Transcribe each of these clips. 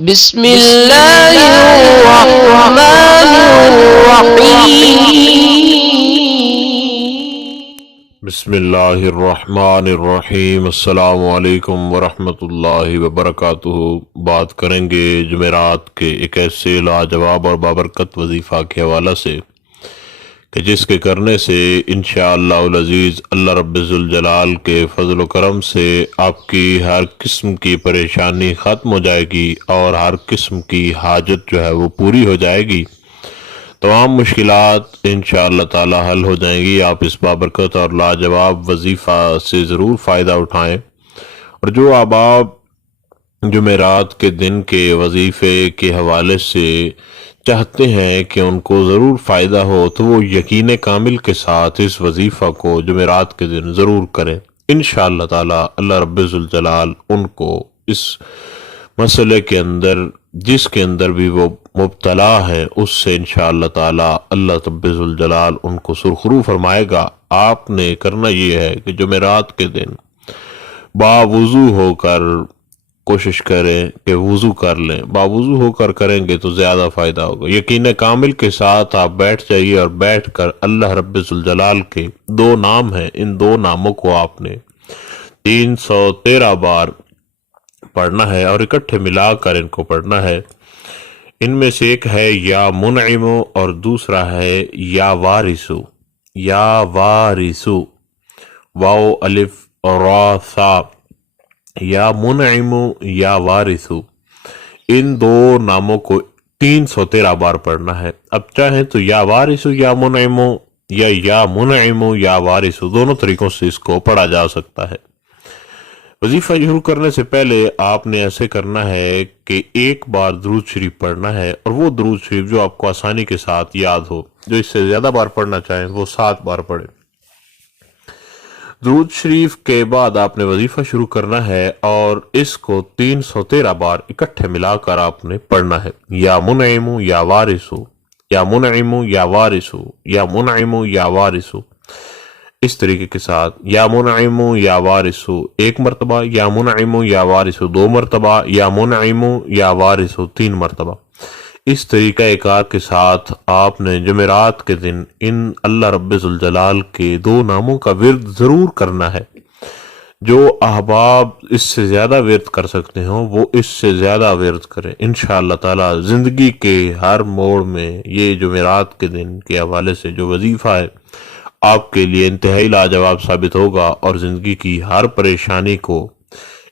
بسم اللہ الرحمن الرحیم بسم اللہ الرحمن الرحیم۔ السلام علیکم ورحمۃ اللہ وبرکاتہ۔ بات کریں گے جمعرات کے ایک ایسے لاجواب اور بابرکت وظیفہ کے حوالہ سے کہ جس کے کرنے سے انشاءاللہ العزیز اللہ رب ذوالجلال کے فضل و کرم سے آپ کی ہر قسم کی پریشانی ختم ہو جائے گی اور ہر قسم کی حاجت جو ہے وہ پوری ہو جائے گی، تمام مشکلات انشاءاللہ تعالی حل ہو جائیں گی۔ آپ اس بابرکت اور لاجواب وظیفہ سے ضرور فائدہ اٹھائیں، اور جو احباب جمعرات کے دن کے وظیفے کے حوالے سے چاہتے ہیں کہ ان کو ضرور فائدہ ہو تو وہ یقین کامل کے ساتھ اس وظیفہ کو جمعرات کے دن ضرور کریں۔ انشاءاللہ تعالی اللہ رب ذوالجلال ان کو اس مسئلے کے اندر جس کے اندر بھی وہ مبتلا ہے اس سے انشاءاللہ تعالی اللہ رب ذوالجلال ان کو سرخرو فرمائے گا۔ آپ نے کرنا یہ ہے کہ جمعرات کے دن باوضو ہو کر کوشش کریں کہ وضو کر لیں۔ باوضو ہو کر کریں گے تو زیادہ فائدہ ہوگا۔ یقین کامل کے ساتھ آپ بیٹھ جائیے اور بیٹھ کر اللہ رب ذوالجلال کے دو نام ہیں، ان دو ناموں کو آپ نے 313 بار پڑھنا ہے اور اکٹھے ملا کر ان کو پڑھنا ہے۔ ان میں سے ایک ہے یا منعم اور دوسرا ہے یا وارثو۔ یا وارثو، واو الف را ثا، یا منعم یا وارثو، ان دو ناموں کو 313 بار پڑھنا ہے۔ اب چاہیں تو یا وارثو یا منعم یا منعم یا وارثو، دونوں طریقوں سے اس کو پڑھا جا سکتا ہے۔ وظیفہ شروع کرنے سے پہلے آپ نے ایسے کرنا ہے کہ ایک بار درود شریف پڑھنا ہے، اور وہ درود شریف جو آپ کو آسانی کے ساتھ یاد ہو۔ جو اس سے زیادہ بار پڑھنا چاہیں وہ 7 بار پڑھیں۔ درود شریف کے بعد آپ نے وظیفہ شروع کرنا ہے اور اس کو 313 بار اکٹھے ملا کر آپ نے پڑھنا ہے۔ یا منعم یا وارثو، یا منعم یا وارثو، یا منعم یا وارثو، اس طریقے کے ساتھ یا منعم یا وارثو ایک مرتبہ، یا منعم یا وارثو 2 مرتبہ، یا منعم یا وارثو 3 مرتبہ۔ اس طریقہ کار کے ساتھ آپ نے جمعرات کے دن ان اللہ رب ذوالجلال کے دو ناموں کا ورد ضرور کرنا ہے۔ جو احباب اس سے زیادہ ورد کر سکتے ہوں وہ اس سے زیادہ ورد کریں۔ انشاءاللہ تعالی زندگی کے ہر موڑ میں یہ جمعرات کے دن کے حوالے سے جو وظیفہ ہے آپ کے لیے انتہائی لاجواب ثابت ہوگا اور زندگی کی ہر پریشانی کو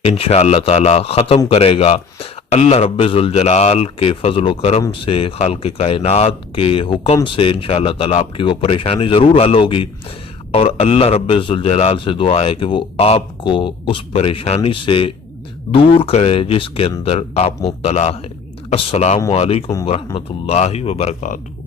انشاءاللہ تعالی ختم کرے گا۔ اللہ رب ذوالجلال کے فضل و کرم سے، خالق کائنات کے حکم سے انشاءاللہ تعالی آپ کی وہ پریشانی ضرور حل ہوگی، اور اللہ رب ذوالجلال سے دعا ہے کہ وہ آپ کو اس پریشانی سے دور کرے جس کے اندر آپ مبتلا ہیں۔ السلام علیکم ورحمۃ اللہ وبرکاتہ۔